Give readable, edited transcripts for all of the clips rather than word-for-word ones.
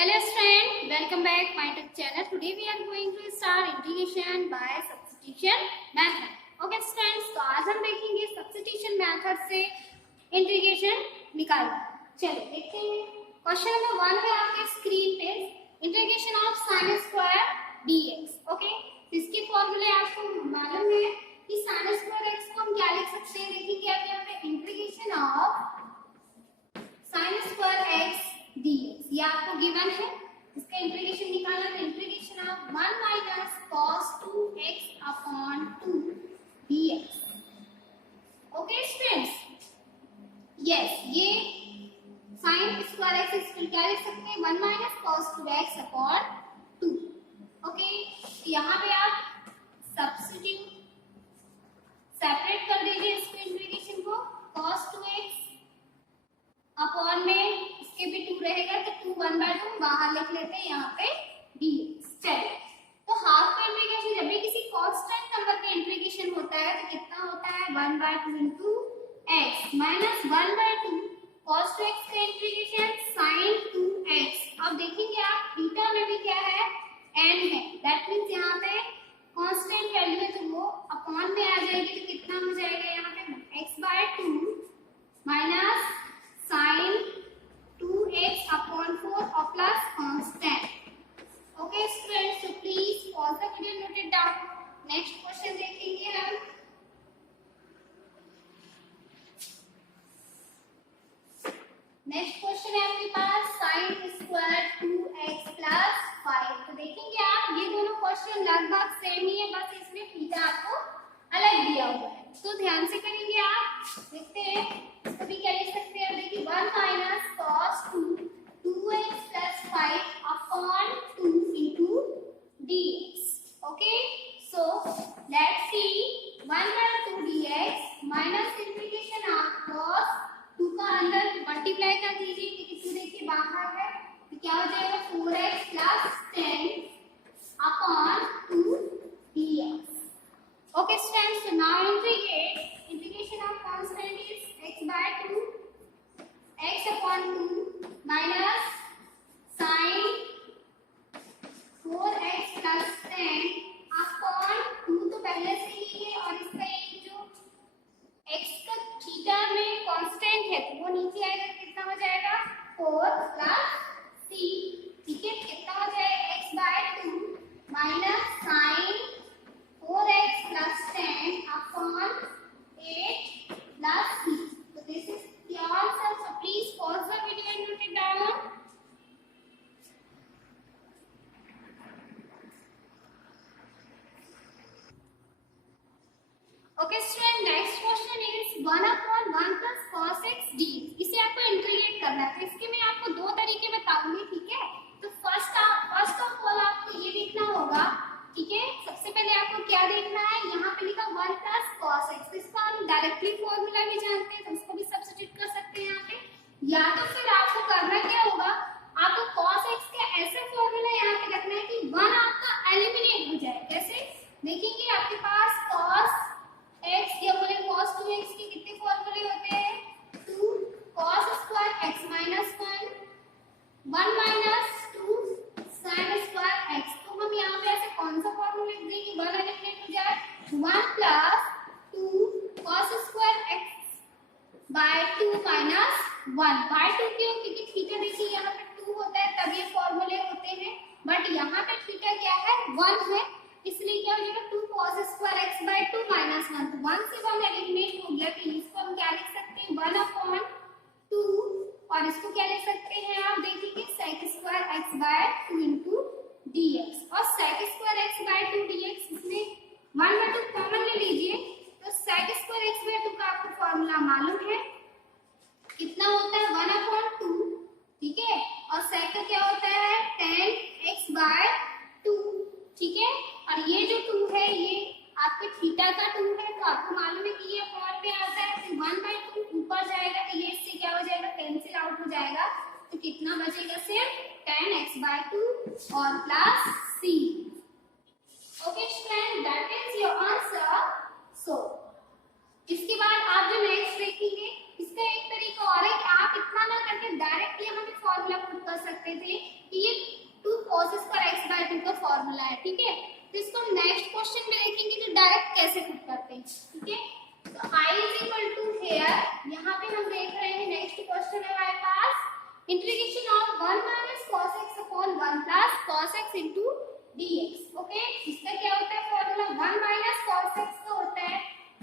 Hello student, welcome back my YouTube channel. Today we are going to start integration by substitution method. Okay students, तो आज हम देखेंगे substitution method से integration निकालना। चलो देखते हैं। क्वेश्चन नंबर 1 है आपके स्क्रीन पे, integration of sin square dx। Okay, इसके फॉर्मूले आपको मालूम है कि sin स्क्वायर x को हम क्या लिख सकते हैं। देखिए आप यहाँ पे integration of sin square x dx ये आपको गिवन है। इसका इंटीग्रेशन निकालना है। Integration of 1 minus cos 2x upon 2 dx। Okay students, yes ये sin स्क्वायर x इसको क्या लिख सकते हैं 1 minus cos 2x upon 2। Okay, यहाँ पे आप सब्स्टिट्यूट सेपरेट कर दीजिए इसको इंटीग्रेशन को। cos 2x अपॉन में इसके भी 2 रहेगा तो 2 1/2 बाहर लिख लेते हैं यहाँ पे dx। चलिए, तो हाफ का इंटीग्रेशन जब भी किसी कांस्टेंट नंबर का इंटीग्रेशन होता है तो कितना होता है 1/2 into x minus 1/2 cos 2x का इंटीग्रेशन sin 2x। अब देखेंगे आप थीटा में भी क्या है n है, दैट मींस यहाँ पे कांस्टेंट वैल्यू है तो वो अपॉन में आ जाएगी। तो कितना हो जाएगा यहाँ पे x/2 minus sin 2x upon 4 और plus constant. Okay students, so please pause the video, note it down. Next question देखेंगे हम। नेक्स्ट क्वेश्चन है आपके पास sin स्क्वायर 2x प्लस 5। तो देखेंगे आप ये दोनों क्वेश्चन लगभग सेम ही है, बस इसमें थीटा आपको अलग दिया हुआ है। तो ध्यान से करेंगे आप। देखते हैं सभी क्या लिख सकते हैं। देखिए 1 minus cos 2x plus 5 upon 2 into dx। Okay, so let's see 1/2 dx minus integration of cos 2 का अंदर मल्टीप्लाई कर दीजिए क्योंकि 2 देखिए बाहर है तो क्या हो जाएगा 4x plus 10 upon 2 dx। Okay students, so now integrate integration of constant is x/2 x upon 2 minus sin 4x plus 10 upon 2 तो पहले से ही है और इसका ये जो x का थीटा में कांस्टेंट है तो वो नीचे आएगा, कितना हो जाएगा 4 प्लस c। ठीक है, कितना हो जाएगा x/2 minus sin 4x plus 10 upon 8 plus c। So this is the answer. So please pause the video and note it down. Okay student, next question is 1/1 plus cos x dx। इसे आपको integrate करना है। तो इसके मैं आपको दो तरीके बताऊंगी, ठीक है। तो फर्स्ट ऑफ ऑल आपको ये देखना होगा, ठीक है। सबसे पहले आपको क्या देखना है, यहाँ पे लिखा 1 प्लस cos x। इसका हम डायरेक्टली फॉर्मूला भी जानते हैं तो उसको भी सब्स्टिट्यूट कर सकते हैं यहाँ पे। या तो फिर आपको करना क्या होगा, आपको cos x के ऐसे फॉर्मूला यहाँ पे रखना है कि 1 आपका एलिमिनेट हो जाए। कैसे देखेंगे, आपके पास cos x या बोले cos 2x के कितने फॉर्मूले होते हैं 2 cos square x minus 1 minus 2 sin square x। तो हम यहाँ पे ऐसे कौन सा फॉर्मूला लिख देंगे 1 एलिमिनेट हो जाए 1 plus 2 cos square x by 2 minus 1 by 2। क्यों, क्योंकि थीटा देखिए यहाँ पे 2 होता है तब ये फॉर्मूले होते हैं, बट यहाँ पे थीटा क्या है 1 है, इसलिए क्या हो जाएगा 2 cos square x by 2 minus 1। तो 1 से 1 एलिमिनेट हो गया तो इसको हम क्या लिख सकते हैं 1 अपॉन 2 और इसको क्या लिख सकते हैं आप देखेंगे sec square x by 2 into dx। और sec square x by 2 dx इसमें 1/2 कॉमन ले लीजिए तो sec स्क्वायर x बाय 2 का आपको फॉर्मूला मालूम है कितना होता है 1/2, ठीक है। और sec का क्या होता है 10x बाय 2, ठीक है। और ये जो 2 है ये आपके थीटा का 2 है तो आपको मालूम है कि ये अपॉन में आता है तो 1/2 ऊपर जाएगा तो ये इससे क्या हो जाएगा कैंसिल आउट हो जाएगा। तो कितना बचेगा सिर्फ 10x/2 और plus c। Okay student, that is your answer. So इसके बाद आप जो नेक्स्ट देखेंगे इसका एक तरीका और है कि आप इतना ना करके डायरेक्ट यहाँ पे फॉर्मूला पुट कर सकते थे कि ये है, ठीक है। तो इसको हम नेक्स्ट क्वेश्चन में देखेंगे कि डायरेक्ट कैसे पुट करते हैं, ठीक है। तो I is equal to here, यहाँ पे हम देख रहे हैं नेक्स्ट क्वेश्चन है हमारे पास integration of 1 minus cos x upon 1 plus cos x into dx। Okay, इसका क्या होता है फॉर्मूला, 1 माइनस cos x का होता है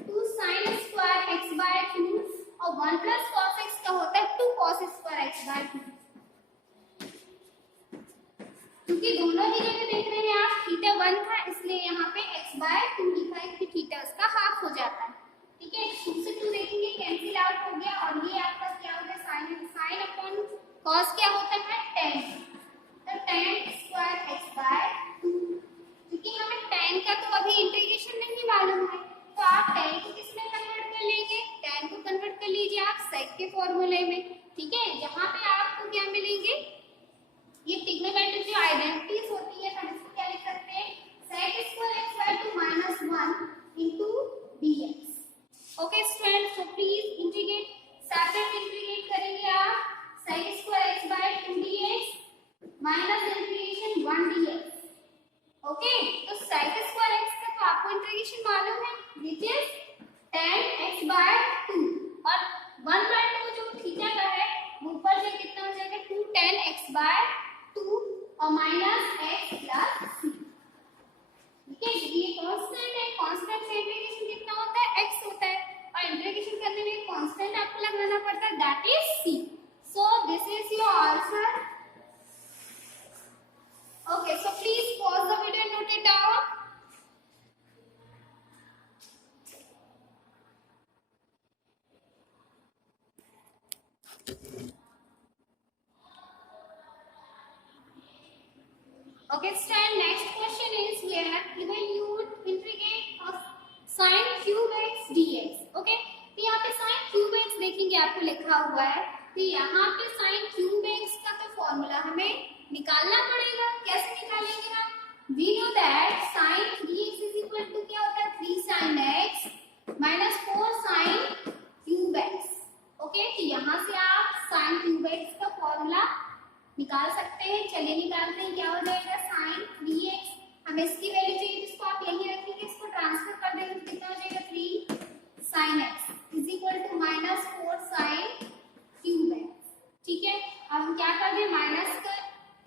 2 sin स्क्वायर x बाय 2 और 1 प्लस cos x का होता है 2 cos स्क्वायर x बाय 2। क्योंकि दोनों ही जगह देख रहे हैं आप थीटा 1 था, इसलिए यहाँ पे x बाय 2 लिखा है कि थीटा उसका हाफ हो जाता है, ठीक है। 2 से 2 देखेंगे कैंसिल आउट हो गया और ये आपका क्या हो गया sin अपॉन cos क्या होता है tan, तो tan स्क्वायर x बाय 2। क्योंकि हमें tan का तो अभी इंटीग्रेशन नहीं मालूम है, तो आप tan को किस में कन्वर्ट कर लेंगे, tan को कन्वर्ट कर लीजिए आप sec के फॉर्मूले में, ठीक है। जहाँ पे आपको क्या मिलेंगे, ये ट्रिग्नोमेट्रिक जो आइडेंटिटीज होती है हम इसको क्या लिख सकते हैं, sec square x by 2 minus 1 into dx। Okay student, so please integrate, separate integrate करेंगे आप sec square x by 2 dx minus integration 1 dx। Okay, तो sec स्क्वायर x का तो आपको इंटीग्रेशन मालूम है which is tan x by 2 और 1 by 2 जो थीटा का है वो ऊपर से कितना हो जाएगा 2 tan x बाय 2 और माइनस x प्लस c, ठीक है। ये कांस्टेंट है, कांस्टेंट से इंटीग्रेशन कितना होता है x होता है और इंटीग्रेशन करने में कांस्टेंट आपको लगाना पड़ता है that is c। So this is your answer. Okay, so please pause the video and note it down. Okay, stand. Next question is here. Given you integrate of sin cube x dx. Okay, तो यहाँ पे sin cube x देखेंगे आपको लिखा हुआ है, तो यहाँ पे sin cube x का तो फॉर्मूला हमें निकालना पड़ेगा। कैसे निकालेंगे हम? We know that sin 3x is equal to क्या होता है 3 sin x minus 4 sin cube x। Okay, तो यहाँ से आप sin cube x का फॉर्मूला निकाल सकते हैं। चलिए निकालते हैं, क्या हो जाएगा sin 3x, हमें इसकी वैल्यू चाहिए जिसको आप यहीं रखेंगे, इसको ट्रांसफर कर देंगे तो कितना हो जाएगा 3 sin x is equal to minus 4 sin cube x, ठीक है। अब हम क्या कर दें, माइनस का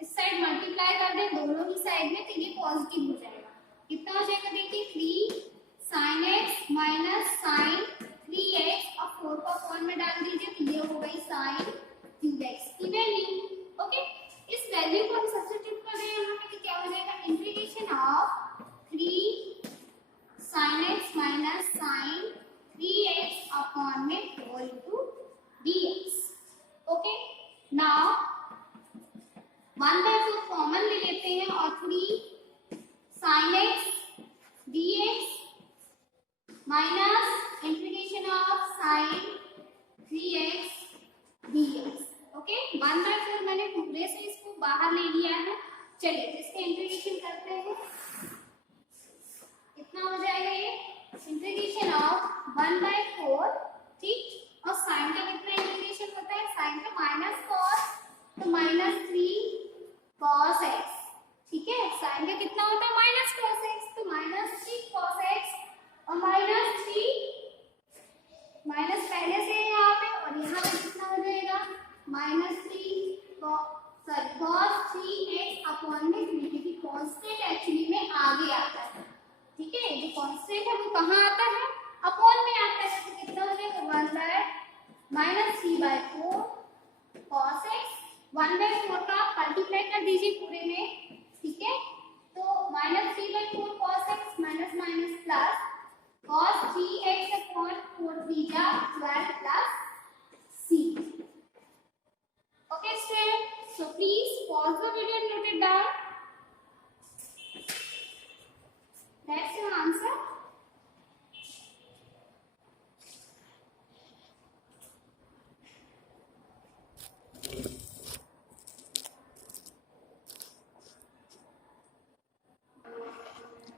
इस साइड मल्टीप्लाई कर दें दोनों ही साइड में, तो ये पॉजिटिव हो जाएगा। कितना हो जाएगा देखिए 3 sin x minus sin 3x और 4 का फॉर्म में डाल दीजिए, तो ये हो गई sin क्यूब x की वैल्यू। ओके, इस वैल्यू को हम सब्स्टिट्यूट कर रहे हैं यहाँ पे, तो क्या हो जाएगा integration of 3 sin x minus sin 3x upon में 4 into dx। Okay, now 1/4 common ले लेते हैं और 3 sin x dx minus integration of sin 3x dx। Okay, 1/4 मैंने पूरे से इसको बाहर ले लिया है। चलिए इसके इंटीग्रेशन करते हैं, कितना हो जाएगा ये इंटीग्रेशन ऑफ 1/4, ठीक। और साइन का कितना इंटीग्रेशन होता है, साइन का माइनस cos, तो माइनस 3 cos x, ठीक है। साइन का कितना होता है माइनस cos x, तो माइनस 3 cos x और माइनस 3 माइनस पहले से है यहाँ पे और यहाँ पे कितना हो जाएगा माइनस 3 cos 3x अपॉन में 3, क्योंकि कांस्टेंट एक्चुअली में आगे आता है, ठीक है। जो कांस्टेंट है वो कहाँ आता है, अपॉन में आता है, तो कितना हो जाएगा 1 बाय माइनस 3/4 cos x, 1/4 का मल्टीप्लाई कर दीजिए पूरे में, ठीक है। तो minus 3/4 cos x minus minus plus cos 3x upon 4 3 12 plus c। Okay, student. So please pause the video and note it down. That's your answer.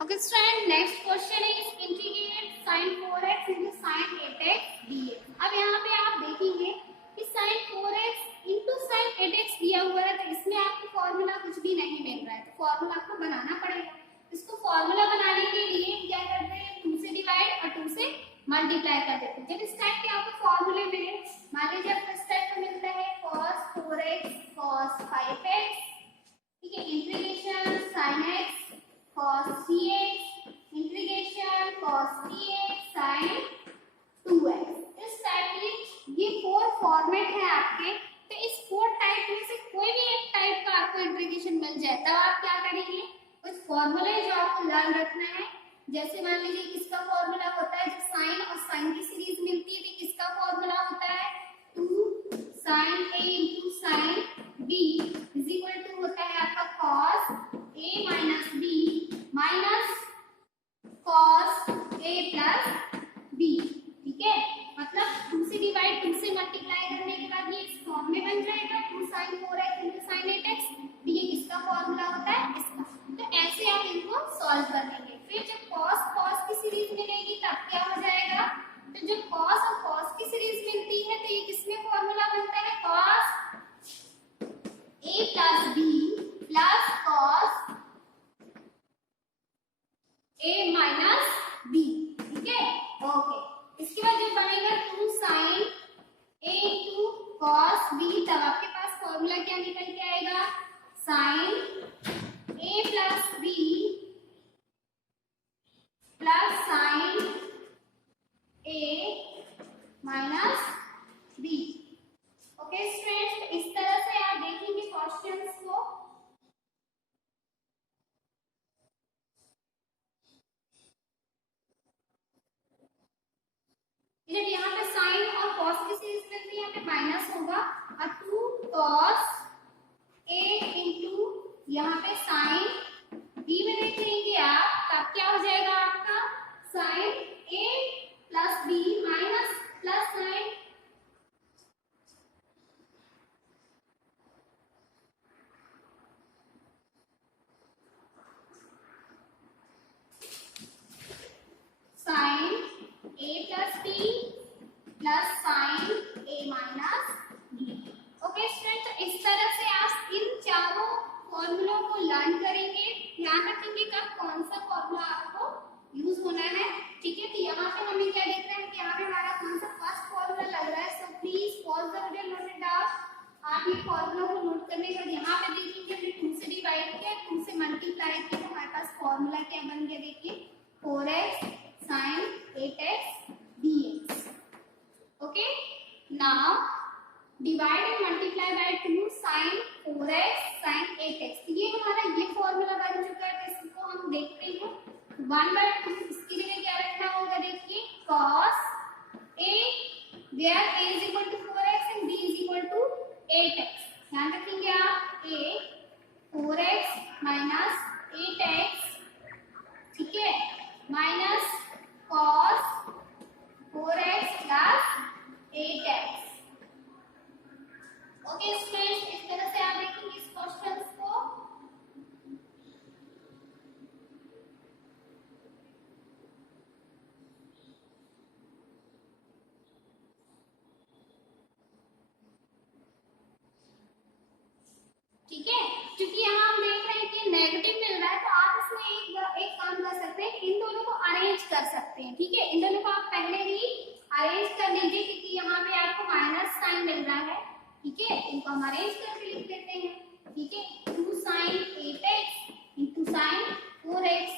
Okay, student. Next question is integrate sin 4x into sin 8x dx. अब यहाँ पे आप देखेंगे कि sin 4x into sin 8x दिया हुआ है, तो इसमें आपको फॉर्मूला कुछ भी नहीं मिल रहा है, तो फॉर्मूला आपको बनाना पड़ेगा। फॉर्मूला बनाने के लिए हम क्या करते हैं, 2 से डिवाइड और 2 से मल्टीप्लाई कर देते हैं। जब इस टाइप के आपको फॉर्मूले मिले, मान लीजिए आपको इस टाइप का मिलता है cos 4x cos 5x, ठीक है, integration sin x cos 3x, integration cos 3x sin 2x। इस टाइप की ये 4 फॉर्मेट है आपके। तो इस 4 टाइप में से कोई भी एक टाइप का आपको इंटीग्रेशन मिल जाए, तब आप क्या करेंगे, कुछ फॉर्मूले जो आपको लर्न रखना है। जैसे मान लीजिए किसका फॉर्मूला होता है, जब साइन और साइन की सीरीज मिलती है तो किसका फॉर्मूला होता है, 2 sin a into sin b is equal to होता है आपका cos a minus b minus cos a plus b। ठीक है, मतलब 2 से डिवाइड 2 से मल्टीप्लाई करने के बाद ये इस फॉर्म में बन जाएगा 2 sin 4x into sin 8x। तो ये किसका फॉर्मूला होता है, इसका। तो ऐसे आप इनको सॉल्व कर लेंगे। फिर जब cos cos की सीरीज मिलेगी तब क्या हो जाएगा, तो जब cos और cos की सीरीज मिलती है तो ये किसमें फॉर्मूला बनता है, cos a plus b plus cos a minus b। ठीक है, ओके। इसके बाद जो बनेगा 2 sin a into cos b, तब आपके पास फॉर्मूला क्या निकल के आएगा, sin a plus b plus sin a minus b। Okay students, इस तरह से आप देखेंगे क्वेश्चंस को। जब यहाँ पे साइन और कॉस की सीरीज मिलती है, यहाँ पे माइनस होगा और 2 cos a इंटू यहाँ पे साइन b में देख लेंगे आप, तब क्या हो जाएगा आपका sine a plus b minus plus sine sine a plus b plus sine a minus b। Okay student, तो इस तरह से आप इन चारों फॉर्मूलों को लर्न करेंगे। ध्यान रखेंगे कब कौन सा फॉर्मूला आपको यूज होना है। ठीक है, तो यहाँ पे हमें क्या देख रहे हैं कि यहाँ पे हमारा कौन सा फर्स्ट फॉर्मूला लग रहा है। So please pause the video, note it down. आप ये फॉर्मूला को नोट करने के बाद यहाँ पे देखेंगे हमने 2 से डिवाइड किया, 2 से मल्टीप्लाई किया, तो हमारे पास फॉर्मूला क्या बन गया, देखिए 4x sin 8x dx। Okay, now divide and multiply by 2 sin 4x sin 8x। ये हमारा ये फॉर्मूला बन चुका है। तो इसको हम देखते हैं 1/2, इसके लिए क्या रखना होगा, देखिए cos a where a is equal to 4x and b is equal to 8x। ध्यान रखेंगे आप, a 4x minus 8x, ठीक है, minus cos 4x plus 8x। Okay students, इस तरह से आप देखेंगे इस क्वेश्चंस को। ठीक है, क्योंकि यहाँ हम देख रहे हैं कि नेगेटिव मिल रहा है, तो आप इसमें एक काम कर सकते हैं, इन दोनों को अरेंज कर सकते हैं। ठीक है, इन दोनों को आप पहले ही अरेंज कर लीजिए, क्योंकि यहाँ पे आपको माइनस साइन मिल रहा है। ठीक है, इनको हम अरेंज करके लिख लेते हैं। ठीक है, 2 sin 8x into sine 4x।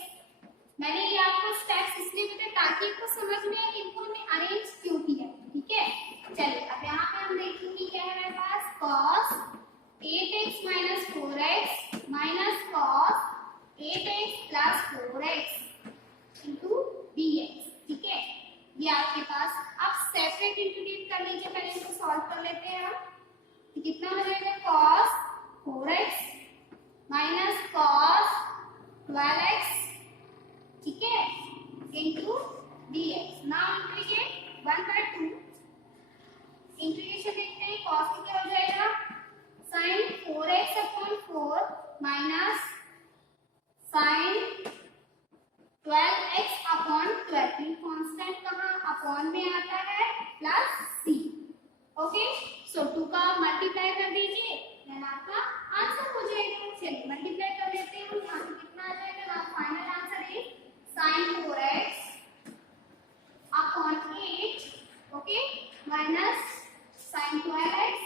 मैंने ये आपको स्टेप्स इसलिए बताया ताकि आपको समझ में आए कि इनको हमने अरेंज क्यों किया। ठीक है, चलिए अब यहाँ पे हम देखेंगे क्या है हमारे पास, cos 8x minus 4x minus cos 8x plus 4x into dx। ठीक है, ये आपके पास। अब सेपरेट इंटीग्रेट कर लीजिए, पहले इसको सॉल्व कर लेते हैं हम। तो कितना हो जाएगा, cos 4x minus cos 12x, ठीक है, into dx। Now integrate 1/2, integration देखते हैं, cos में क्या हो जाएगा, sin 4x upon 4 minus sin 12x upon 12। ये कांस्टेंट कहाँ अपॉन में आता है, प्लस c। ओके, सो 2 का मल्टीप्लाई कर दीजिए, देन आपका आंसर हो जाएगा। चलिए मल्टीप्लाई कर लेते हैं हम, यहाँ पे कितना आ जाएगा, final answer is sin 4x upon 8, okay, minus sin 12x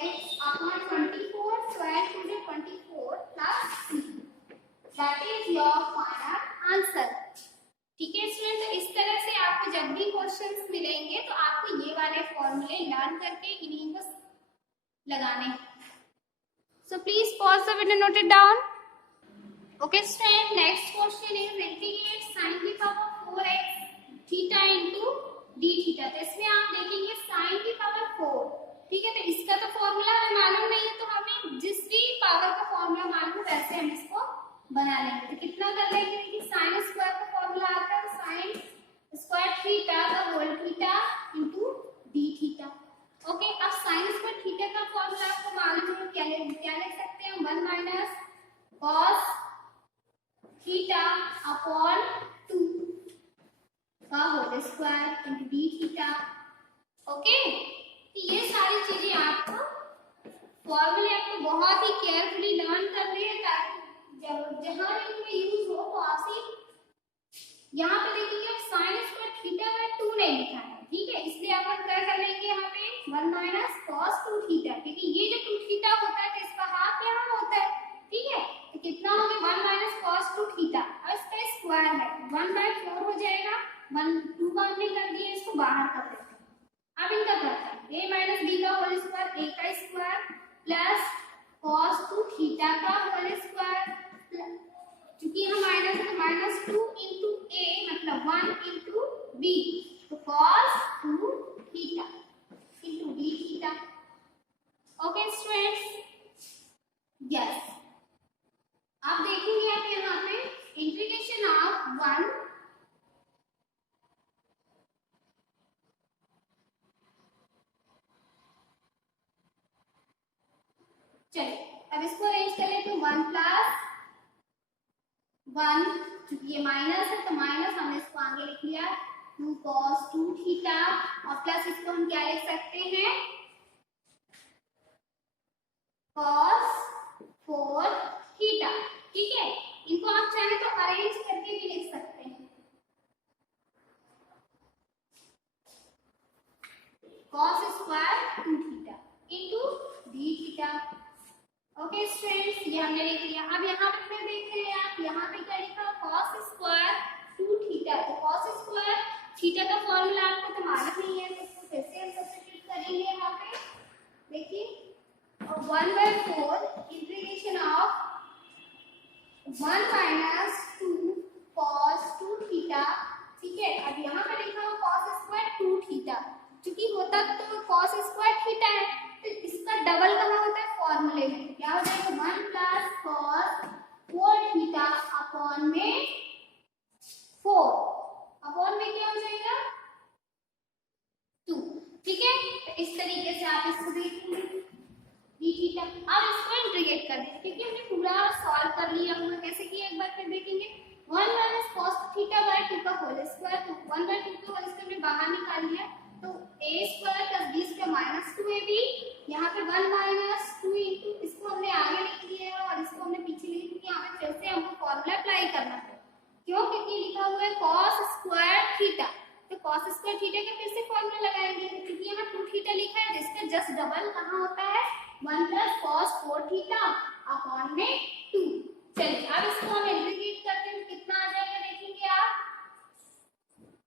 x upon 24 square to the 24 plus c, that is your final answer। ठीक है स्टूडेंट, तो इस तरह से आपको जब भी क्वेश्चंस मिलेंगे तो आपको ये वाले फॉर्मूले लर्न करके इन्हीं को लगाने। So please pause the video, note it down. Okay student, next question is integrate sin की power 4x theta into d theta. तो इसमें आप देखेंगे sin की पावर 4, ठीक है, तो इसका तो फॉर्मूला हमें मालूम नहीं है, तो हमें जिस भी पावर का फॉर्मूला मालूम है वैसे हम इसको बना लेंगे। तो कितना कर लेंगे कि sin स्क्वायर का फॉर्मूला आता है sin स्क्वायर थीटा का whole theta into d theta. Okay, अब sin स्क्वायर थीटा का फॉर्मूला आपको मालूम है, क्या लिख सकते हैं, 1 माइनस cos थीटा अपॉन 2 का whole square into d theta. Okay, ये सारी चीजें आपको फॉर्मूले आपको बहुत ही केयरफुली लर्न करने हैं, ताकि जहां इनमें यूज हो तो आप यहाँ पे देखिए अब sin स्क्वायर थीटा में 2 नहीं लिखा है, ठीक है, इसलिए आप क्या कर लेंगे यहाँ पे 1 माइनस cos 2 थीटा, क्योंकि ये जो 2 थीटा होता है तो इसका हाफ यहाँ होता है, ठीक है, तो कितना हो गया 1 माइनस cos 2 थीटा, और इसका स्क्वायर है 1/4 हो जाएगा, 1 2 का हमने कर दिया, इसको बाहर कर देते हैं। अब इनका करते हैं a माइनस b का होल स्क्वायर, a का स्क्वायर प्लस cos 2 थीटा का होल स्क्वायर, क्योंकि यहाँ माइनस है तो माइनस 2 इंटू a मतलब 1 इंटू b, तो cos 2 theta into d theta. Okay students, yes, आप देखेंगे आप यहाँ पे इंटीग्रेशन ऑफ 1 चलिए अब इसको अरेंज कर लेते हैं, 1 प्लस 1, क्योंकि ये माइनस है तो माइनस हमने इसको आगे लिख लिया 2 cos 2 थीटा, और प्लस इसको हम क्या लिख सकते हैं, cos 4 थीटा, ठीक है, इनको आप चाहे तो अरेंज करके भी लिख सकते हैं, cos square 2 theta into d theta. Okay students, ये हमने लिख लिया। अब यहाँ पे फिर देख रहे हैं आप, यहाँ पे क्या लिखा cos स्क्वायर 2 थीटा, तो cos स्क्वायर थीटा का फॉर्मूला आपको तो मालूम नहीं है, तो इसको फिर से हम सब्स्टिट्यूट करेंगे यहाँ पे, देखिए 1/4 integration of 1 minus 2 cos 2 theta, ठीक है, अब यहाँ पे लिखा हो cos स्क्वायर 2 थीटा, क्योंकि होता तो cos स्क्वायर थीटा है, तो इसका डबल कहाँ होता है फॉर्मूले में, क्या हो जाएगा 1 प्लस cos 4 थीटा अपॉन में 4, अपॉन में क्या हो जाएगा 2, ठीक है, तो इस तरीके से आप इसको देखेंगे d थीटा। अब इसको इंटीग्रेट कर देंगे, क्योंकि हमने पूरा सॉल्व कर लिया हुआ, कैसे किया एक बार फिर देखेंगे, 1 माइनस cos थीटा बाय 2 का होल स्क्वायर, तो 1/2 का होल स्क्वायर हमने बाहर निकाल लिया, तो a square plus b square minus 2ab, यहाँ पे 1 माइनस 2 इंटू, इसको हमने आगे लिख लिया है और इसको हमने पीछे लिख लिया, यहाँ पे फिर से हमको फॉर्मूला अप्लाई करना है, क्यों, क्योंकि लिखा हुआ है cos स्क्वायर थीटा, तो cos स्क्वायर थीटा का फिर से फॉर्मूला लगाएंगे, क्योंकि यहाँ 2 थीटा लिखा है, जिसका जस्ट डबल कहाँ होता है 1 प्लस cos 4 थीटा अपॉन में 2। चलिए अब इसको हम इंटीग्रेट करते हैं, कितना आ जाएगा देखेंगे आप,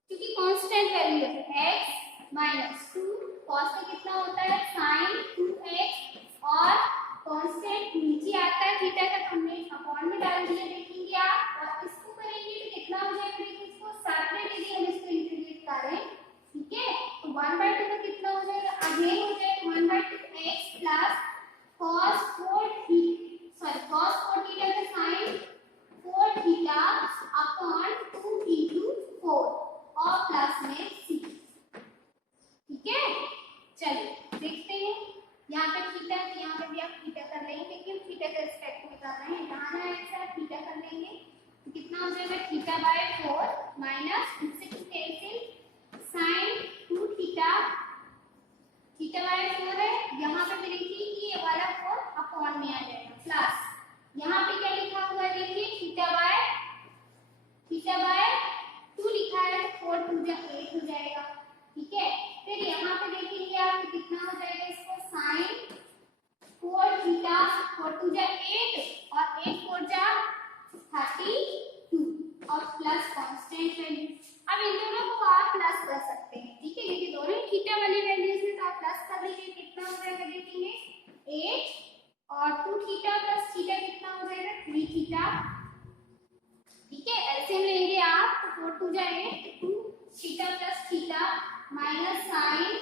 क्योंकि कांस्टेंट वैल्यू है x माइनस 2, cos का कितना होता है sin 2x, और कांस्टेंट नीचे आता है थीटा का, तो हमने अपॉन में डाल दिया, देखेंगे आप, और इसको करेंगे तो कितना हो जाएगा, देखिए इसको सेपरेटली हम इसको इंटीग्रेट करें, ठीक है, तो 1/2 का कितना हो जाएगा, अगेन हो जाएगा 1/2 x प्लस cos 4 थीटा का sin 4 थीटा अपॉन 2 इंटू 4 और प्लस में c, ठीक है। चलिए देखते हैं, यहाँ पे थीटा, तो यहाँ पे भी आप थीटा कर लेंगे, क्योंकि हम थीटा के रिस्पेक्ट में कर रहे हैं, जहाँ जहाँ एक साथ थीटा कर लेंगे, तो कितना हो जाएगा theta by 4 minus 6 cancel sin 2 theta, theta by 4 है, यहाँ पे मिलेंगे अपॉन में आ जाएगा प्लस यहाँ पे क्या लिखा हुआ है देखिए थीटा बाय 2 लिखा है तो 4 2 जा 8 हो जाएगा। ठीक है, फिर यहाँ पे देखेंगे आप कितना हो जाएगा इसको साइन 4 थीटा 4 2 जा 8 और 8 4 जा 32 और प्लस कांस्टेंट वैल्यू। अब इन दोनों को आप प्लस कर सकते हैं। ठीक है, क्योंकि दोनों ही थीटा वाली वैल्यूज में तो आप प्लस कर दीजिए, कितना हो जाएगा देखेंगे 8 और 2 थीटा प्लस थीटा कितना हो जाएगा 3 थीटा। ठीक है, एलसीएम लेंगे आप तो 4 2 जा 8 2 theta plus theta minus sine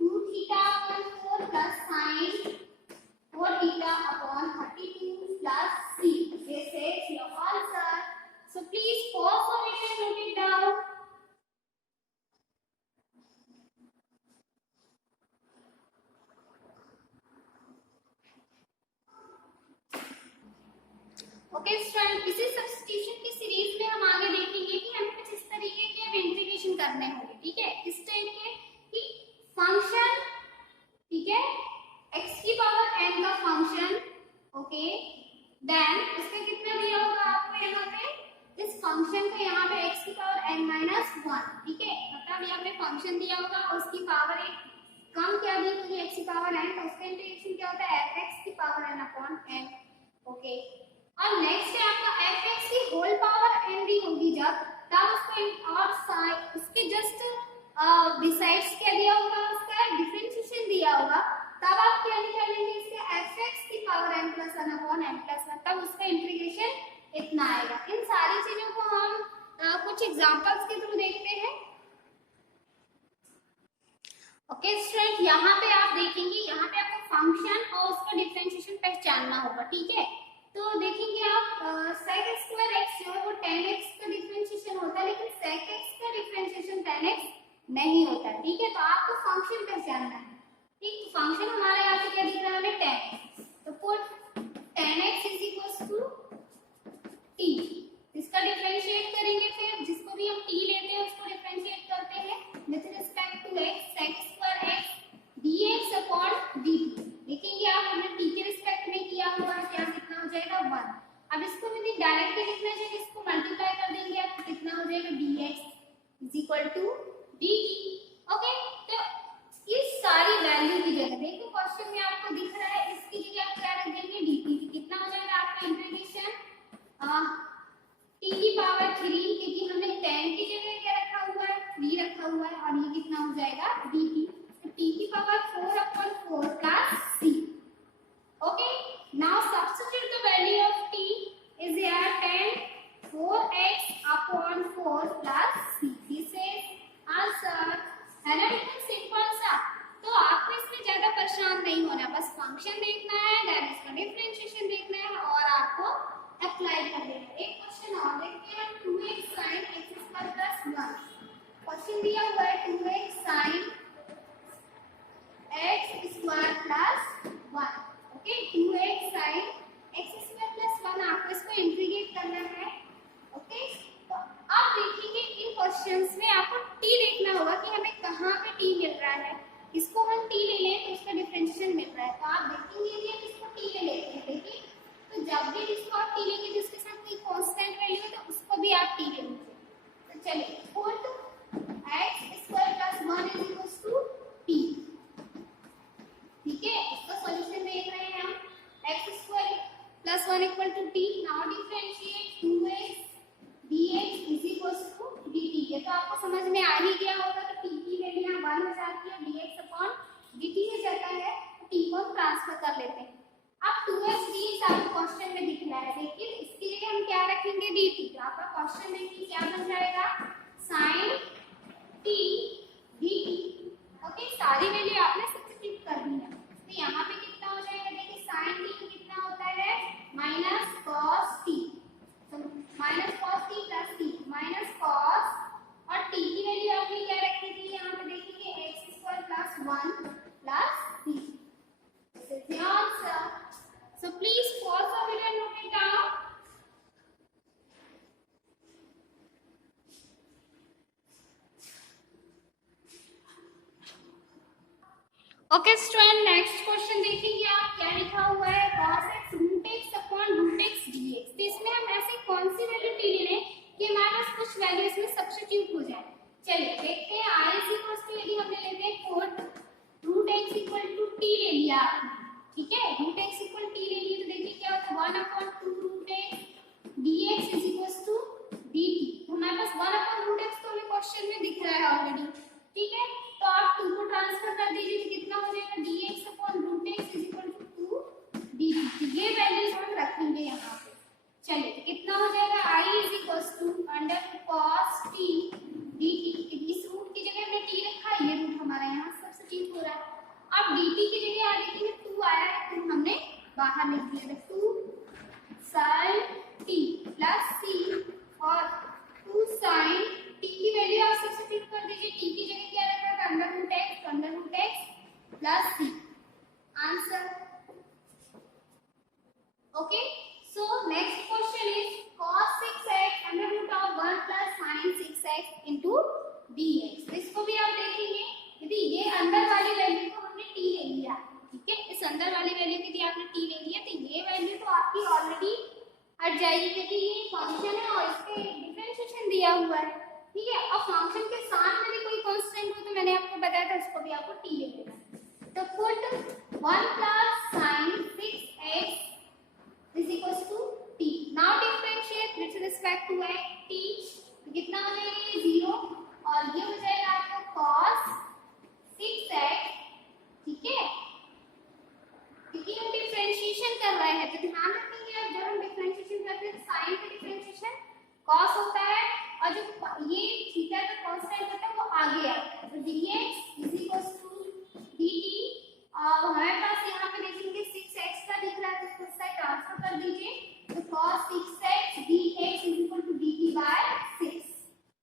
2 theta upon 4 plus sine 4 theta upon 32 plus c. This is your answer. So please pause for it and note it down. Okay, student, इसी सब्स्टिट्यूशन की series में हम आगे देखेंगे कि हमें कुछ इस तरीके के अब इंटीग्रेशन करने होंगे। ठीक है, इस टाइप के कि फंक्शन, ठीक है, x की पावर n का फंक्शन, ओके, देन इसका कितना दिया होगा आपको यहाँ पे इस फंक्शन का यहाँ पे x की पावर n माइनस 1। ठीक है, मतलब यहाँ पे फंक्शन दिया होगा और उसकी पावर एक कम क्या दी होगी x की पावर n, तो उसका इंटीग्रेशन क्या होता है fx की power n upon n। Okay, और नेक्स्ट है आपका fx की होल पावर n दी होगी जब, तब उसको और साइन उसके जस्ट बिसाइड्स क्या दिया होगा उसका डिफरेंशिएशन दिया होगा, तब आप क्या निकालेंगे इसके fx की power n plus 1 upon n plus 1, तब उसका इंटीग्रेशन इतना आएगा। इन सारी चीजों को हम कुछ एग्जांपल्स के थ्रू देखते हैं। ओके स्टूडेंट, यहाँ पे आप देखेंगे, यहाँ पे आपको फंक्शन और उसका डिफरेंशिएशन पहचानना होगा। ठीक है, तो देखेंगे आप sec स्क्वायर x जो है वो 10x का डिफरेंशिएशन होता है, लेकिन sec x का डिफरेंशिएशन 10x नहीं होता है। ठीक है, तो आपको फंक्शन पहचानना है। ठीक, फंक्शन हमारे यहाँ पे क्या दिख रहा है हमें 10x, तो put 10x is equals to t, इसका डिफरेंशिएट करेंगे, फिर जिसको भी हम t लेते हैं उसको डिफरेंशिएट करते हैं with respect to x, sec square x dx upon dt। देखेंगे आप हमने t के रिस्पेक्ट में किया हुआ है, क्या कितना हो जाएगा 1। अब इसको यदि डायरेक्टली लिखना चाहिए, इसको मल्टीप्लाई कर देंगे आप, कितना हो जाएगा dx is equal to dt। Okay, तो इस सारी वैल्यू की जगह देखो क्वेश्चन में आपको दिख रहा है, इसकी जगह आप क्या रख देंगे dt, कितना हो जाएगा आपका इंटीग्रेशन t की पावर 3, क्योंकि हमने 10 की जगह क्या रखा हुआ है 3 रखा हुआ है, और ये कितना हो जाएगा dt, तो t की power 4 upon 4 plus c। Okay, now substitute the value of t is here 10 4x upon 4 plus c। This is answer। है ना, एकदम सिंपल सा। तो आपको इसमें ज्यादा परेशान नहीं होना, बस फंक्शन देखना है, देन इसका डिफरेंशिएशन देखना है और आपको अप्लाई कर देना है। एक क्वेश्चन और देखते हैं, 2x sin x square plus 1। Question दिया हुआ है 2x sin x square plus 1। Okay, 2x sin x square plus 1 आपको इसको इंटीग्रेट करना है। ओके, तो अब देखेंगे इन क्वेश्चंस में आपको t देखना होगा कि हमें कहाँ पे t मिल रहा है। इसको हम t ले लें तो इसका डिफरेंशिएशन मिल रहा है, तो आप देखेंगे यदि हम इसको t ले लेते हैं, देखिए तो जब भी इसको आप t लेंगे जिसके साथ कोई कांस्टेंट वैल्यू है तो उसको भी आप t ले लीजिए। तो चलिए, put x square plus 1 is equals to t। ठीक है, इसका सॉल्यूशन देख रहे हैं हम, x square plus 1 equal to t। Now differentiate 2x dx is equals to dt। ये तो आपको समझ में आ ही गया होगा कि t की वैल्यू यहाँ 1 हो जाती है, dx अपॉन dt हो जाता है, तो t को हम ट्रांसफर कर लेते हैं। अब 2x dx आपको क्वेश्चन में दिख रहा है, देखिए इसके लिए हम क्या रखेंगे dt, तो आपका क्वेश्चन देखिए क्या बन जाएगा sin t dt। ओके, सारी वैल्यू आपने सब्स्टिट्यूट कर दी है, तो यहाँ पे कितना हो जाएगा देखिए sin t कितना होता है माइनस cos t, तो minus cos t plus t minus cos, और t की वैल्यू आपने क्या रखी थी यहाँ पे देखिए x square plus 1 plus t। This is the answer. So please pause the video and note it down. Okay student, next question देखेंगे आप, क्या लिखा हुआ है, cos x root x upon root x dx। तो इसमें हम ऐसी कौन सी वैल्यू टी ले लें कि हमारे पास कुछ वैल्यू इसमें सब्स्टिट्यूट हो जाए। चलिए देखते हैं, i इज इक्वल टू, यदि हमने लेते हैं cos root x equal to t ले लिया आपने, ठीक है, रूट एक्स इक्वल टी ले लिए, तो देखिए क्या होता है, 1 upon 2 root x dx is equal to dt। हमारे पास 1 अपॉन रूट एक्स तो हमें क्वेश्चन में दिख रहा है ऑलरेडी, ठीक है, तो आप 2 को ट्रांसफर कर दीजिए तो कितना हो जाएगा, dx upon root x is equal to 2 dt। ये वैल्यूज हम रखेंगे यहाँ पे। चलिए तो कितना हो जाएगा, i is equal to under cos t dt। इस रूट की जगह हमने t रखा, ये रूट हमारा यहाँ सब्स्टिट्यूट हो रहा है। अब dt की जगह आ देखिए 2 आया है, तो हमने बाहर लिख दिया 2 sin t प्लस c और 2 sin t की वैल्यू आप सब्स्टिट्यूट कर दीजिए, t की जगह क्या रखा है, under root x plus c। Answer okay. So next question is cos 6x under root of 1 plus sin 6x into dx। इसको भी आप देखेंगे, यदि ये अंदर वाली वैल्यू को हमने t ले लिया, ठीक है, इस अंदर वाली वैल्यू की यदि आपने t ले लिया तो ये वैल्यू तो आपकी ऑलरेडी हट जाएगी, क्योंकि ये फंक्शन है और इसके डिफरेंशिएशन दिया हुआ है, ठीक है। और फंक्शन के साथ में भी कोई कांस्टेंट हो तो मैंने आपको बताया था, इसको भी आपको t ले लेना है। तो put 1 plus sin 6x is equals to t। now differentiate with respect to t, तो कितना हो जाएगा, ये 0 और ये हो जाएगा आपका cos 6x, ठीक है, क्योंकि हम डिफरेंशिएशन कर रहे हैं तो ध्यान रखेंगे आप, जब हम डिफरेंशिएशन करते हैं तो साइन का डिफरेंशिएशन cos होता है और जो ये थीटा का कांस्टेंट होता है वो आगे आता है, तो dx is equals to dt। और हमारे पास यहाँ पे देखेंगे 6x का दिख रहा है, तो इसको इस साइड ट्रांसफर कर दीजिए, तो cos 6x dx is equal to dt by 6।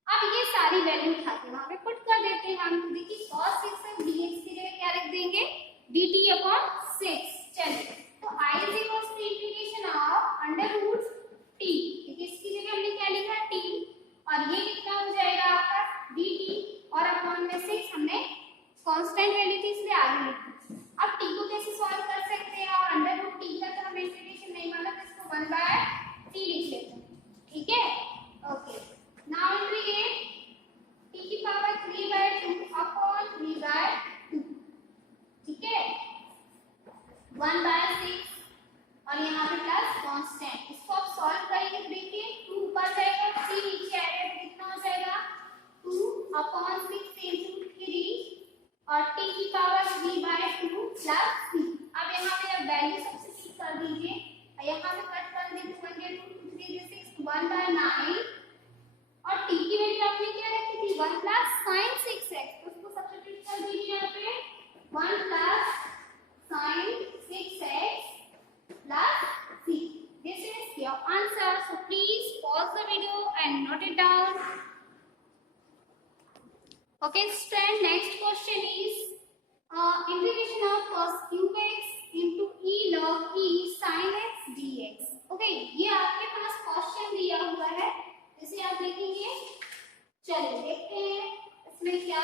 अब ये सारी वैल्यू उठा के वहां पे पुट कर देते हैं हम, देखिए cos 6x dx की जगह क्या लिख देंगे, dt अपॉन 6। चलिए तो i is equals to integration of under root t, देखिए इसकी जगह हमने क्या लिखा t, और ये कितना हो जाएगा आपका dt, और अपॉन में 6 हमने कांस्टेंट वैल्यू थी इसलिए आगे लिख दी। अब t को कैसे सॉल्व कर सकते हैं, और अंडर रूट t का तो हमें इंटीग्रेशन नहीं मालूम, तो इसको 1 बाय 3 लिख लेते हैं, ठीक है। ओके, नाउ इंटीग्रेट t की पावर 3 बाय 2 अपॉन 3 बाय 2, ठीक है, 1 बाय 6 और यहाँ पे प्लस कांस्टेंट। इसको आप सॉल्व करेंगे तो देखिए 2 ऊपर जाएगा, 3 नीचे आएगा, तो कितना हो जाएगा, 2 अपॉन 6 इनटू 3 और t की पावर 3 बाय 2 प्लस 3। अब यहाँ पे आप वैल्यू सब्स्टिट्यूट कर दीजिए, और यहाँ पे कट कर दीजिए, 2 2 3 6 1 बाय 9, और t की वैल्यू आपने क्या रखी थी, 1 प्लस sin 6x, तो उसको सब्स्टिट्यूट कर दीजिए यहाँ पे, 1 plus sin 6x plus c। This is your answer. So please pause the video and note it down. Okay, student. Next question is integration of cos cube x into e log e sin x dx. Okay, ये आपके पास question दिया हुआ है, इसे आप लिखेंगे। चलिए देखते हैं इसमें क्या,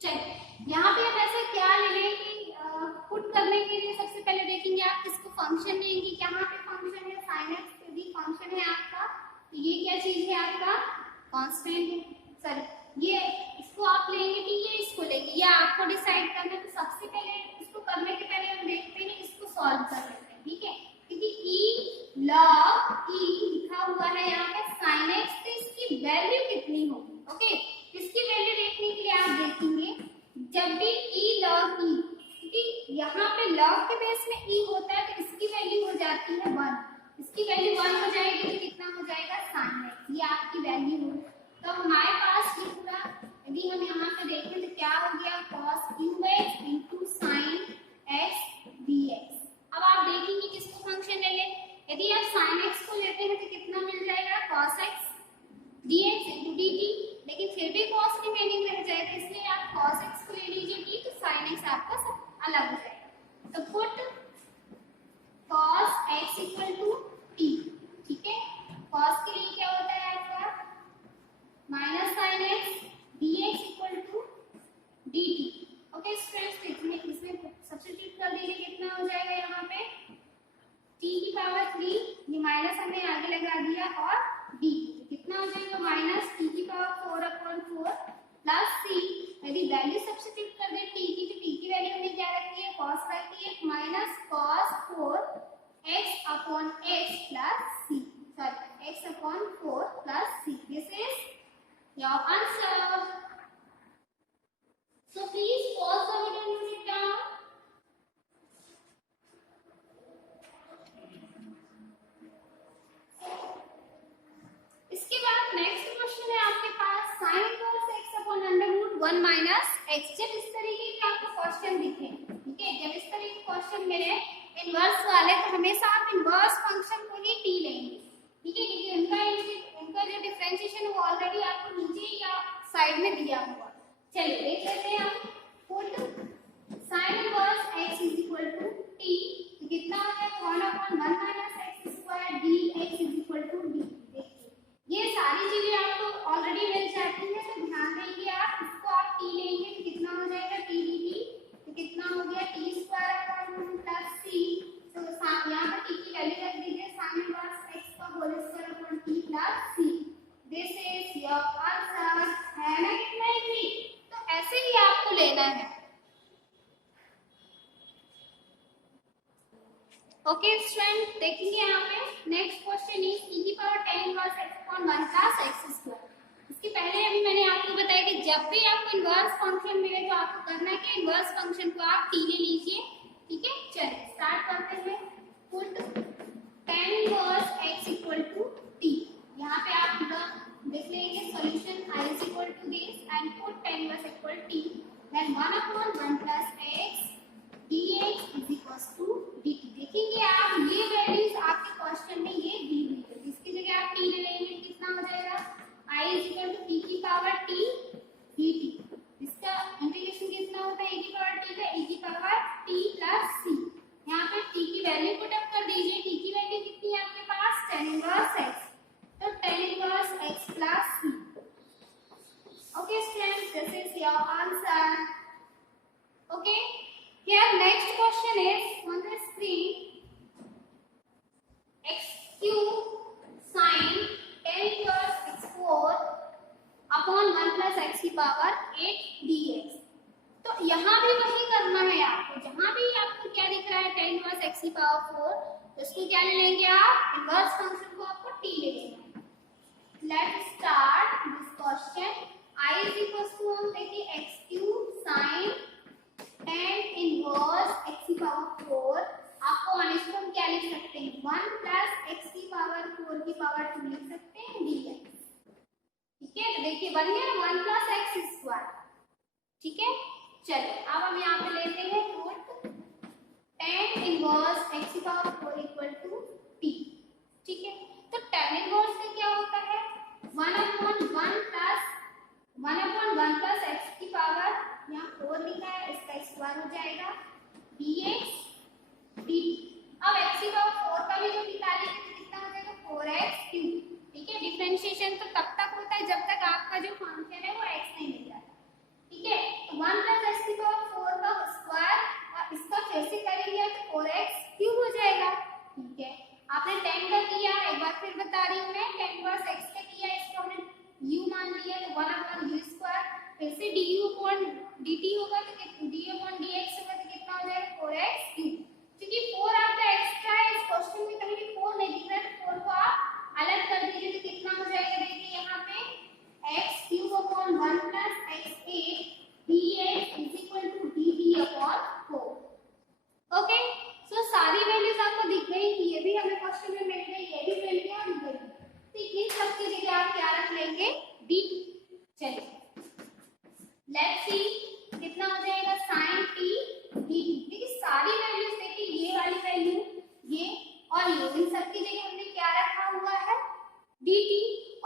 चलिए यहाँ पे हम ऐसा क्या ले लें कि पुट करने के लिए सबसे पहले देखेंगे आप किसको फंक्शन लेंगे, यहाँ पे फंक्शन है sin x, यदि फंक्शन है आपका तो ये क्या चीज है, आपका कांस्टेंट है, सॉरी ये इसको आप लेंगे कि ये इसको लेंगे, ये आपको डिसाइड करना है। तो सबसे पहले इसको करने के पहले हम देखते हैं इसको सॉल्व कर लेते हैं, ठीक है, क्योंकि e log e लिखा हुआ है यहाँ पे sin x, तो इसकी वैल्यू कितनी होगी। ओके, इसकी वैल्यू देखने के लिए आप देखेंगे जब भी e log e, क्योंकि यहाँ पे log के बेस में e होता है तो इसकी वैल्यू हो जाती है 1, इसकी वैल्यू 1 हो जाएगी तो कितना हो जाएगा sin x, ये आपकी वैल्यू हो। तो हमारे पास ये पूरा यदि हम यहाँ पे देखें तो क्या हो गया, cos cube x into sin x dx। अब आप देखेंगे किसको फंक्शन ले ले, यदि आप sin x को लेते हैं तो कितना मिल जाएगा, cos x dx into dt, लेकिन फिर भी cos रिमेनिंग रह जाएगा, इसलिए आप cos x को ले लीजिए t, तो sin x आपका सब अलग हो जाएगा। तो put cos x equal to t, ठीक है, cos के लिए क्या होता है आपका दिया और डी, कितना हो जाएगा माइनस टी की पावर 4/4 प्लस सी, यदि वैल्यू सब्स्टिट्यूट कर दे टी की, तो टी की वैल्यू हमने क्या रखी है cos रखी है, minus cos 4 x/x plus c, sorry x/4 plus c, this is your answer. So please pause the video and note it down. इसके बाद नेक्स्ट क्वेश्चन है आपके पास sin inverse x upon √1 minus x. जब इस तरीके के आपको क्वेश्चन दिखे, ठीक है, जब इस तरीके के क्वेश्चन मिले इनवर्स वाले, तो हमेशा आप इनवर्स फंक्शन को ही t लेंगे, ठीक है, क्योंकि इनका जो डिफरेंशिएशन वो ऑलरेडी आपको नीचे या साइड में दिया हुआ. चलिए देख लेते हैं हम. Put sin inverse x is equal to t, तो कितना हो जाएगा 1/1 minus x square dx is equal to d. ये सारी चीजें आपको ऑलरेडी मिल जाती है, तो ध्यान देंगे आप, इसको आप t लेंगे तो कितना हो जाएगा t dt, तो कितना हो गया t square upon plus c. तो यहाँ पर t की वैल्यू रख दीजिए, sin इनवर्स x का whole square upon t plus c. This is your answer. है ना कितना इजी? तो ऐसे ही आपको लेना है. ओके स्टूडेंट, देखेंगे यहाँ पे नेक्स्ट क्वेश्चन इज e की power tan inverse x upon 1 plus x square. इसके पहले अभी मैंने आपको बताया कि जब भी आपको इनवर्स फंक्शन मिले तो आपको करना है कि इनवर्स फंक्शन को आप t ले लीजिए, ठीक है. चलिए स्टार्ट करते हैं. Put tan inverse x equal to t. यहाँ पे आप देख लेंगे solution I is equal to this and put tan inverse equal t, then 1/1 plus x dx is equals to dt. देखेंगे आप ये वैल्यूज आपके क्वेश्चन में ये दी हुई है, इसकी जगह आप t ले लेंगे, कितना हो जाएगा I is equal to p की पावर t dt. इसका इंटीग्रेशन कितना होता है e की पावर t का e की पावर t प्लस c. यहाँ पे t की वैल्यू पुट अप कर दीजिए. t की वैल्यू कितनी है आपके पास tan इनवर्स x, तो tan inverse x plus c. Okay students, this is your answer. Okay, here next question is on the screen. x cube sin tan inverse x4 upon 1 plus x की power 8 dx. तो यहाँ भी वही करना है आपको, जहाँ भी आपको क्या दिख रहा है tan inverse x की पावर 4, तो इसको क्या ले लेंगे आप, इनवर्स फंक्शन को आपको t ले लेना है. Let's start this question. I is equal to हम देखिए x cube sin tan inverse x की पावर 4, आपको इसको हम क्या लिख सकते हैं 1 प्लस x की पावर 4 की पावर 2 लिख सकते हैं dx, ठीक है. तो देखिए बन गया 1 प्लस x स्क्वायर, ठीक है. चलिए अब हम यहाँ पे लेते हैं पुट tan इनवर्स x की पावर 4 इक्वल टू t, ठीक है. तो tan इनवर्स से क्या होता है 1/1 प्लस x की पावर, यहाँ 4 लिखा है, इसका स्क्वायर हो जाएगा dx dt. अब x की पावर 4 का भी जो निकालेंगे तो कितना हो जाएगा 4x क्यूब, ठीक है. डिफरेंशिएशन तो तब तक होता है जब तक आपका जो फंक्शन है वो x नहीं मिल जाता, ठीक है. तो 1 प्लस x की पावर 4 का स्क्वायर और इसका फिर से करेंगे तो 4x क्यूब हो जाएगा, ठीक है. आपने 10 का किया, एक बार फिर बता रही हूँ मैं, tan इनवर्स x का किया, इसको हमने u मान लिया, तो 1/u स्क्वायर, फिर से du अपॉन dt होगा, तो du अपॉन dx होगा, तो कितना हो जाएगा 4x क्यूब. क्योंकि 4 आपका एक्स्ट्रा है, इस क्वेश्चन में कहीं भी 4 नहीं दिख रहा है, तो 4 को आप अलग कर दीजिए, तो कितना हो जाएगा देखिए यहाँ पे x cube upon 1 plus x8 dx is equal to dt upon 4. Okay, so सारी वैल्यूज आपको दिख गई कि ये भी हमें क्वेश्चन में मिल गई, ये भी मिल गया, मिल गई, ठीक है. सबकी जगह आप क्या रख लेंगे dt. चलिए लेट्स सी कितना हो जाएगा sin t dt. देखिए सारी वैल्यूज देखिए, ये वाली वैल्यू, ये और ये, इन सब की जगह हमने क्या रखा हुआ है dt,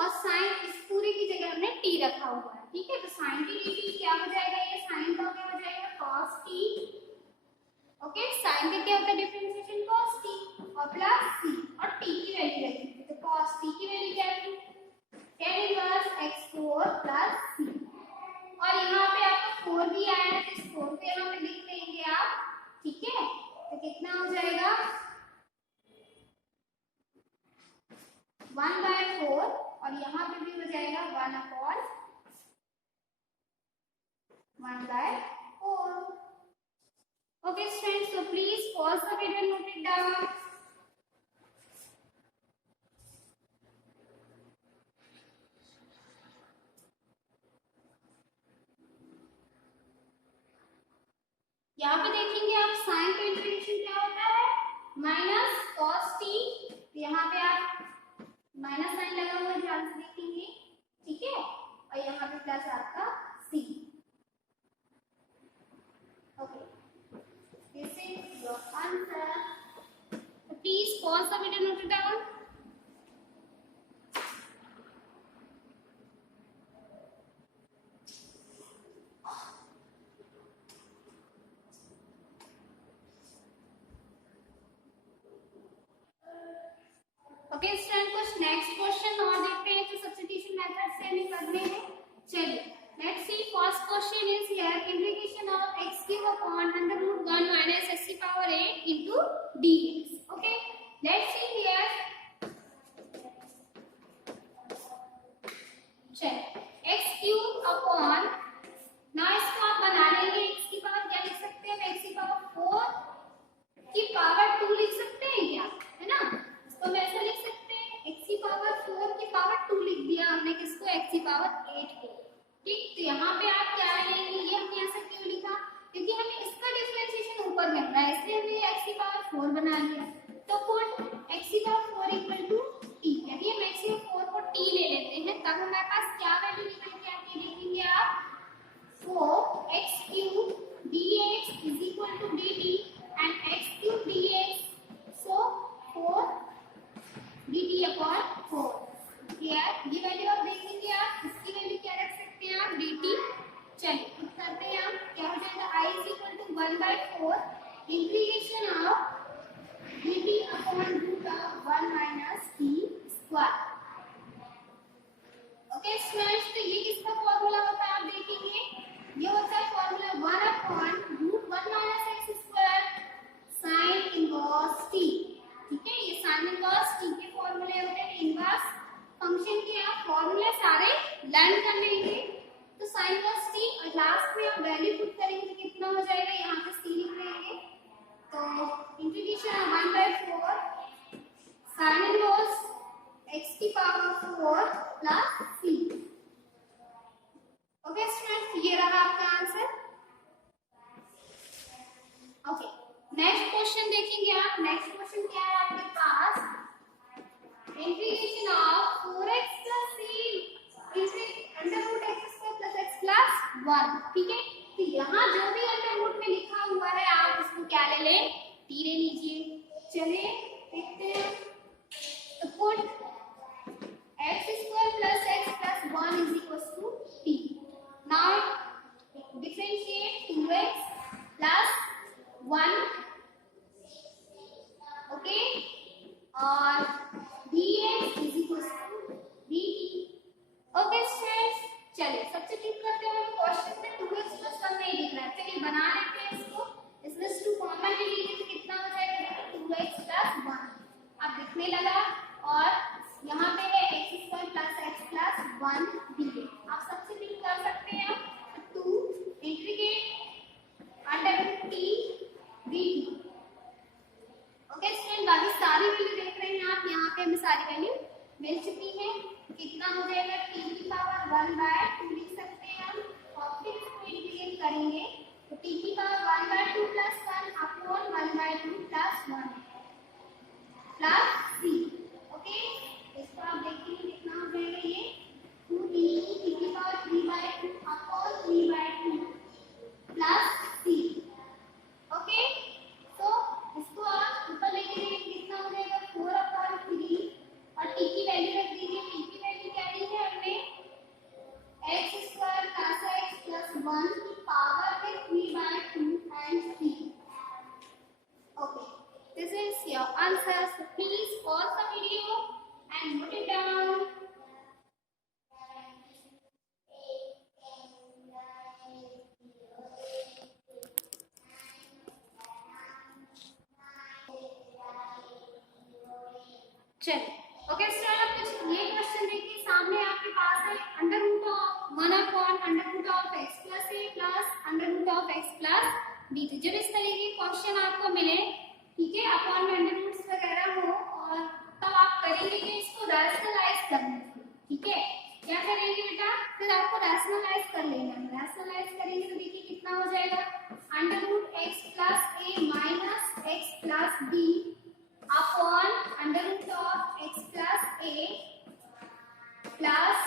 और sin इस पूरी की जगह हमने t रखा हुआ है, ठीक है. तो sin t dt क्या हो जाएगा, ये sin का क्या हो जाएगा cos t. ओके, sin का क्या होता है डिफरेंशिएशन cos t और प्लस c, और t की वैल्यू रखेंगे, तो cos t की वैल्यू क्या थी tan inverse x4 plus c, और यहाँ पे आपको 4 भी आया है, तो इस 4 को यहाँ पे लिख लेंगे आप, ठीक है. तो कितना हो जाएगा 1/4 और यहाँ पे भी हो जाएगा 1/1/4. Okay students, so please pause the video and note it down. यहाँ पे देखेंगे आप साइन का इंटीग्रेशन क्या होता है, माइनस cos t. यहाँ पे आप माइनस साइन लगा हुआ ध्यान से देखेंगे, ठीक है, और यहाँ पे प्लस आपका c. Okay, this is your answer. Please pause the video, note it down. Okay student, कुछ नेक्स्ट क्वेश्चन और देखते हैं जो सब्स्टिट्यूशन मेथड से हमें करने हैं. चलिए let's see. First question is here integration of x³ upon √1 minus x⁸ into dx. Okay, let's see here. चलिए x³ अपॉन, ना इसको आप बना लेंगे, x की पावर क्या लिख सकते हैं, x⁴ की पावर 2 लिख सकते हैं क्या, है ना. तो हम ऐसा लिख सकते हैं x⁴ की पावर 2 लिख दिया हमने, किसको, x⁸ को. ठीक, तो यहाँ पे आप क्या लेंगे, ये हमने ऐसा क्यों लिखा, क्योंकि हमें इसका डिफरेंशिएशन ऊपर करना है, इसलिए हमने x⁴ बना लिया. तो put x⁴ equal to t. यदि हम x⁴ को t ले लेते हैं तब हमारे पास क्या वैल्यू निकल के आती है, देखेंगे आप. 4x³ dx is equal to dt and x³ dx, so 4 dt upon 4. Clear, ये वैल्यू आप देखेंगे, आप इसकी वैल्यू क्या रख सकते हैं आप, dt. चलिए करते हैं हम, क्या हो जाएगा, I is equal to 1/4 integration of dt upon √1 minus t square. Okay students, तो ये किसका फॉर्मूला होता है आप देखेंगे, ये होता है formula 1/√1 minus x square sine inverse t. ठीक है, ये साइन इनवर्स t के फॉर्मूले होते हैं. इनवर्स फंक्शन के आप फॉर्मूले सारे लर्न कर लेंगे. तो साइन इनवर्स t और लास्ट में आप वैल्यू पुट करेंगे तो कितना हो जाएगा, यहाँ पे c लिख लेंगे. तो integration 1/4 sine inverse x⁴ plus c. Okay students, ये रहा आपका आंसर. ओके, नेक्स्ट क्वेश्चन देखेंगे आप. नेक्स्ट क्वेश्चन क्या है आपके पास, integration of 4x + c √x² + x + 1. ठीक है, तो यहाँ जो भी अंडर में लिखा हुआ है आप उसको क्या ले लें, t ले लीजिए. चलिए देखते हैं. तो put x² + x + 1 is equals to t. Now differentiate 2x plus 1, okay, और dx is equals to dt. Okay students, चलिए सब्स्टिट्यूट करते हैं. क्वेश्चन में 2x + 1 नहीं दिख रहा है, चलिए बना लेते हैं इसको. इसमें 2 कॉमन ले लीजिए तो कितना हो जाएगा, 2x + 1 अब दिखने लगा. और यहाँ पे है x² + x + 1 dx. आप सब्स्टिट्यूट कर सकते हैं. 2 integrate √t dt. Okay student, बाकी सारी वैल्यू देख रहे हैं आप, यहाँ पे हमें सारी वैल्यू मिल चुकी है. कितना हो जाएगा, t की पावर 1/2 लिख सकते हैं हम. और फिर इसको इंटीग्रेट करेंगे तो t की power 1/2 + 1 upon 1/2 + 1 plus c. Okay, इसको आप देखिए कितना हो जाएगा, ये 2t की power 3/2 upon 3/2 plus c. Okay, तो इसको आप ऊपर लेके जाइए, कितना हो जाएगा, 4/3 और t की वैल्यू रख दीजिए. t की वैल्यू क्या दी है हमने, x² + x + 1 की पावर में 3/2 and c. Okay, this is your answer. So please pause the video 1/√x plus a plus √x plus b। तो जब इस तरह के क्वेश्चन आपको मिले, ठीक है, अपॉन में अंडर रूट्स वगैरह हो, और तब आप करेंगे कि इसको रैशनलाइज करने के, ठीक है, क्या करेंगे बेटा, फिर आपको रैशनलाइज कर लेना है। रैशनलाइज करेंगे तो देखिए कितना हो जाएगा, √x plus a minus x plus b upon √x plus a plus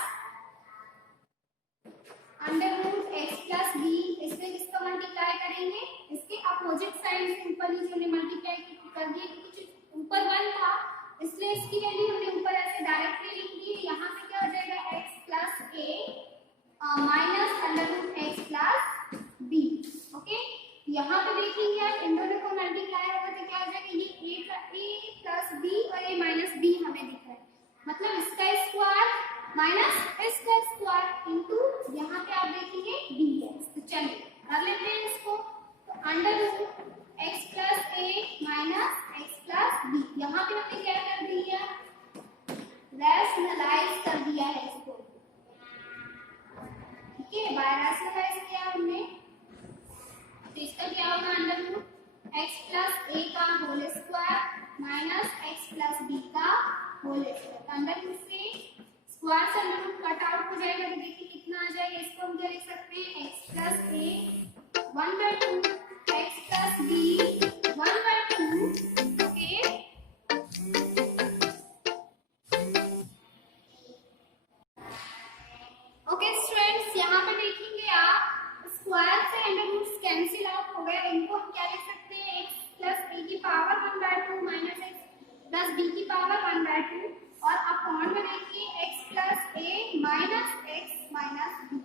√x plus b। इसमें किसका मल्टीप्लाई करेंगे, इसके अपोजिट साइड से ऊपर नीचे हमने मल्टीप्लाई कर दिए, कुछ ऊपर 1 था इसलिए इसकी वैल्यू हमने ऊपर ऐसे डायरेक्टली लिख दी। यहाँ पे क्या हो जाएगा, x plus a minus √x plus b। Okay, यहाँ पे देखेंगे आप इन दोनों को मल्टीप्लाई होगा तो क्या हो जाएगा, ये a प्लस b और a माइनस b हमें दिख रहा है, मतलब इसका स्क्वायर माइनस इसका स्क्वायर इनटू यहाँ पे आप देखेंगे dx। तो चलिए कर लेते हैं इसको। तो √x plus a minus x plus b, यहाँ पे हमने क्या कर दिया, रैशनलाइज कर दिया है इसको, ठीक है, बाय रैशनलाइज किया हमने। तो इसका क्या होगा, √x प्लस a का whole square minus x plus b का होल स्क्वायर। अंडर रूट से स्क्वायर से अंडर रूट कट आउट हो जाएगा तो देखिए कितना आ जाएगा, इसको हम क्या लिख सकते हैं, x plus a 1/2 x plus b 1/2। Okay, okay students, यहाँ पे देखेंगे आप स्क्वायर से अंडर रूट्स कैंसिल आउट हो गए, इनको हम क्या लिख सकते हैं, x प्लस a की power 1/2 minus x plus b की पावर 1/2 और अपॉन में देखिए x plus a minus x minus b,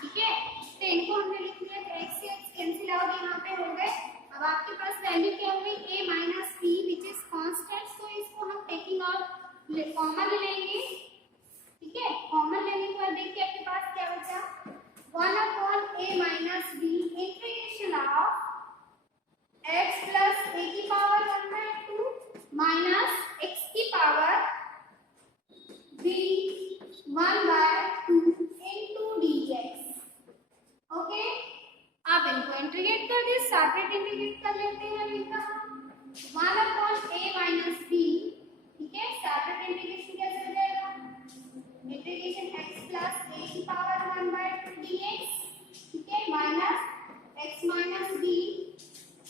ठीक है। तो इनको हमने लिख लिया, तो x से x कैंसिल आउट यहाँ पे हो गए। अब आपके पास वैल्यू क्या हो गई, a minus b which is constant, तो इसको हम टेकिंग आउट कॉमन लेंगे, ठीक है। कॉमन लेने के बाद देखिए आपके पास क्या बचा, 1/a minus b integration of x plus a की पावर 1/2 माइनस x की power b 1/2 into dx। Okay, आप इनको इंटीग्रेट कर दिए, सेपरेट इंटीग्रेट कर लेते हैं इनका 1/a माइनस b, ठीक है। सेपरेट इंटीग्रेशन कैसे हो जाएगा, इंटीग्रेशन x प्लस a की पावर 1/2 dx, ठीक है, minus x minus b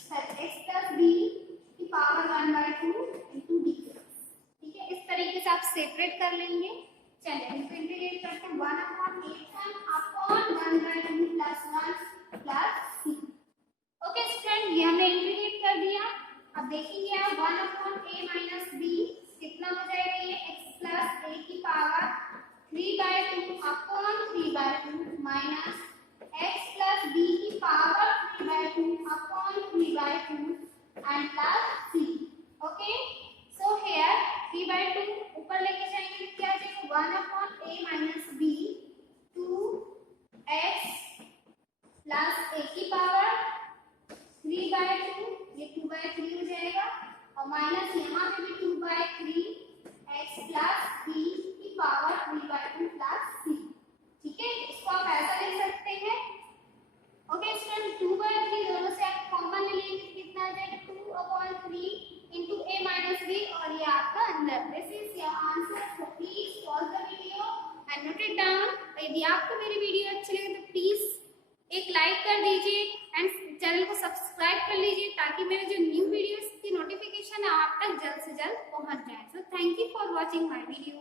x plus b की पावर 1/2 into dx, ठीक है। इस तरीके से आप सेपरेट कर लेंगे। चलिए इनको इंटीग्रेट करते हैं, 1/a upon 1/2 plus 1 plus c। Okay student, ये हमने इंटीग्रेट कर दिया। अब देखेंगे आप 1/a माइनस b कितना हो जाएगा, ये x प्लस a की power 3/2 upon 3/2 minus x plus b की power 3/2 upon 3/2 and plus c। Okay, so here 3/2 ऊपर लेके जाएंगे तो क्या आ जाएगा, 1/a minus b 2x plus a की पावर 3/2, ये 2/3 हो जाएगा, और माइनस यहाँ पे भी 2/3 x प्लस b की पावर 3/2 प्लस c, ठीक है। इसको आप ऐसा लिख सकते हैं। ओके स्टूडेंट, 2/3 दोनों से आप कॉमन ले लेंगे तो कितना आ जाएगा, 2/3 into a minus b, और ये आपका answer. This is your answer, so please pause the video and note it down. यदि आपको मेरी वीडियो अच्छी लगे तो प्लीज एक लाइक कर दीजिए एंड चैनल को सब्सक्राइब कर लीजिए ताकि मेरे जो न्यू वीडियोस की नोटिफिकेशन आप तक जल्द से जल्द पहुंच जाए। So thank you for watching my video.